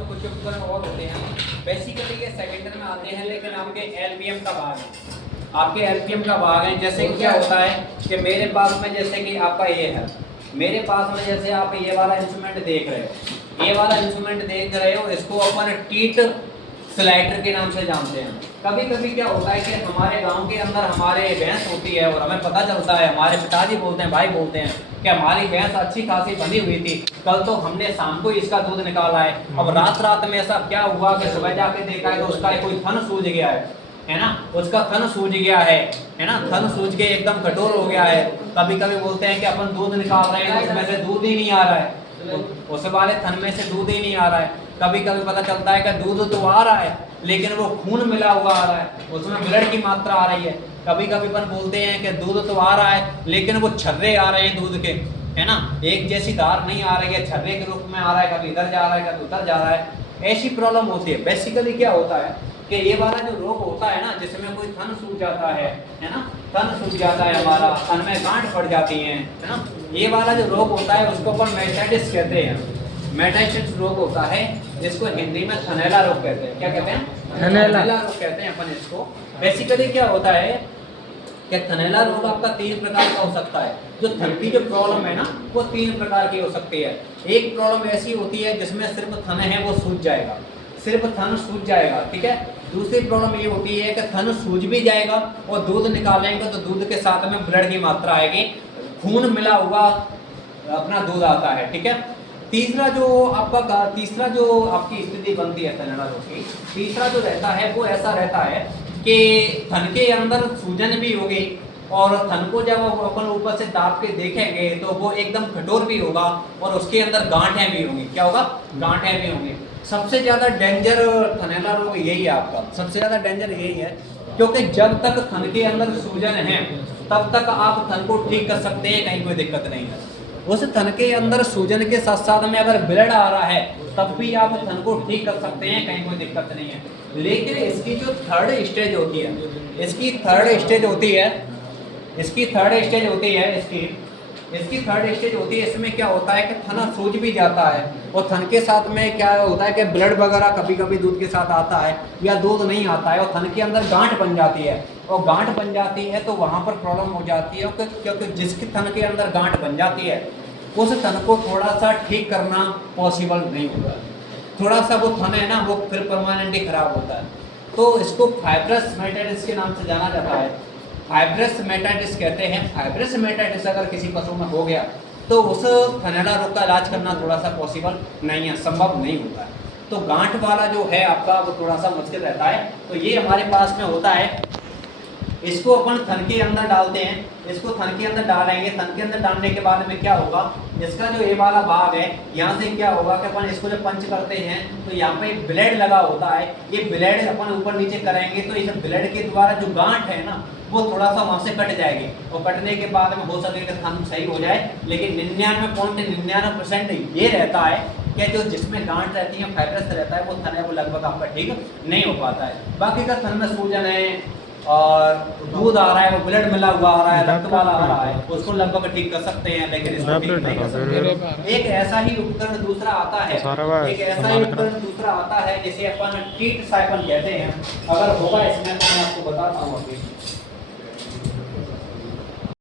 कुछ उपकरण और होते हैं, बेसिकली ये सेकेंडरी में आते हैं, लेकिन आपके एलपीएम का भाग है। आपके एलपीएम का भाग है। जैसे क्या होता है कि मेरे पास में जैसे कि आपका ये है, मेरे पास में जैसे आप ये वाला इंस्ट्रूमेंट देख रहे हो, ये वाला इंस्ट्रूमेंट देख रहे हो, इसको अपन टीट स्लाइडर के नाम से जानते हैं। कभी कभी क्या होता है कि हमारे गांव के अंदर हमारे भैंस होती है और हमें पता चलता है, हमारे पिताजी बोलते हैं, भाई बोलते हैं कि हमारी भैंस अच्छी खासी बंधी हुई थी, कल तो हमने शाम को इसका दूध निकाला है। अब रात में ऐसा क्या हुआ कि सुबह जाके देखा है तो उसका कोई थन सूज गया है ना, उसका थन सूज गया है ना, थन सूज के एकदम कठोर हो गया है। कभी कभी बोलते हैं कि अपन दूध निकाल रहे हैं, उसमें से दूध ही नहीं आ रहा है, उस वाले थन में से दूध ही नहीं आ रहा है। कभी कभी पता चलता है कि दूध तो आ रहा है लेकिन वो खून मिला हुआ आ रहा है, उसमें ब्लड की मात्रा आ रही है। कभी कभी अपन बोलते हैं कि दूध तो आ रहा है लेकिन वो छर्रे आ रहे हैं दूध के, है ना, एक जैसी धार नहीं आ रही है, छर्रे के रूप में आ रहा है, कभी इधर जा रहा है कभी उधर जा रहा है। ऐसी प्रॉब्लम होती है। बेसिकली क्या होता है कि ये वाला जो रोग होता है ना, जिसमें कोई थन सूज जाता है ना, थन सूज जाता है, हमारा थन में गांठ पड़ जाती है ना, ये वाला जो रोग होता है उसको अपन मेटाइटिस कहते हैं। मेटाइटिस रोग होता है जिसको हिंदी में थनैला रोग कहते हैं। क्या कहते हैं? थनैला रोग कहते हैं अपन इसको। बेसिकली क्या होता है कि थनैला रोग आपका 3 प्रकार का हो सकता है। जो थन की जो प्रॉब्लम है ना, वो 3 प्रकार की हो सकती है। एक प्रॉब्लम ऐसी होती है जिसमें सिर्फ थन है वो सूज जाएगा, सिर्फ थन सूज जाएगा, ठीक है। दूसरी प्रॉब्लम ये होती है कि थन सूज भी जाएगा और दूध निकालेंगे तो दूध के साथ में ब्लड की मात्रा आएगी, खून मिला हुआ अपना दूध आता है, ठीक है। तीसरा जो आपकी स्थिति बनती है थनैला रोग की, तीसरा जो रहता है वो ऐसा रहता है कि थन के अंदर सूजन भी होगी और थन को जब अपन ऊपर से दाब के देखेंगे तो वो एकदम कठोर भी होगा और उसके अंदर गांठें भी होंगी। क्या होगा? गांठें भी होंगी। सबसे ज़्यादा डेंजर थनैला रोग यही है आपका, सबसे ज़्यादा डेंजर यही है, क्योंकि जब तक थन के अंदर सूजन है तब तक आप थन को ठीक कर सकते हैं, कहीं कोई दिक्कत नहीं है। उस थन के अंदर सूजन के साथ साथ में अगर ब्लड आ रहा है तब भी आप थन को ठीक कर सकते हैं, कहीं कोई दिक्कत नहीं है। लेकिन इसकी जो थर्ड स्टेज होती है, इसकी थर्ड स्टेज होती है, इसमें क्या होता है कि थन सूज भी जाता है और थन के साथ में क्या होता है कि ब्लड वगैरह कभी कभी दूध के साथ आता है या दूध नहीं आता है और थन के अंदर गांठ बन जाती है। और गांठ बन जाती है तो वहाँ पर प्रॉब्लम हो जाती है, क्योंकि जिसके थन के अंदर गांठ बन जाती है उस थन को थोड़ा सा ठीक करना पॉसिबल नहीं होगा। थोड़ा सा वो थन है ना वो फिर परमानेंटली खराब होता है। तो इसको फाइब्रस मेटाइटिस के नाम से जाना जाता है। फाइब्रस मेटाइटिस कहते हैं। फाइब्रस मेटाइटिस अगर किसी पशु में हो गया तो उस थनैला रोग का इलाज करना थोड़ा सा पॉसिबल नहीं है, संभव नहीं होता है। तो गांठ वाला जो है आपका वो थोड़ा सा मुश्किल रहता है। तो ये हमारे पास में होता है, इसको अपन थन के अंदर डालते हैं, इसको थन के अंदर डालेंगे। थन के अंदर डालने के बाद में क्या होगा, इसका जो ये वाला भाग है यहाँ से क्या होगा कि अपन इसको जब पंच करते हैं तो यहाँ पे ब्लेड लगा होता है, ये ब्लेड अपन ऊपर नीचे करेंगे तो इस ब्लेड के द्वारा जो गांठ है ना वो थोड़ा सा वहाँ से कट जाएगी और कटने के बाद में हो सके कि थन सही हो जाए। लेकिन 99.99% ये रहता है कि जो जिसमें गांठ रहती है, फाइब्रस रहता है, वो थन है वो लगभग आपका ठीक नहीं हो पाता है। बाकी का थन में सूजन है और दूध आ रहा है, वो ब्लड मिला हुआ आ रहा है, रक्त वाला आ रहा है, उसको लगभग ठीक कर सकते हैं, लेकिन इसको ठीक नहीं कर सकते। एक ऐसा ही उपकरण दूसरा आता है, जिसे अपन टीट साइफन कहते हैं। अगर होगा इसमें तो मैं आपको बताता हूँ अभी।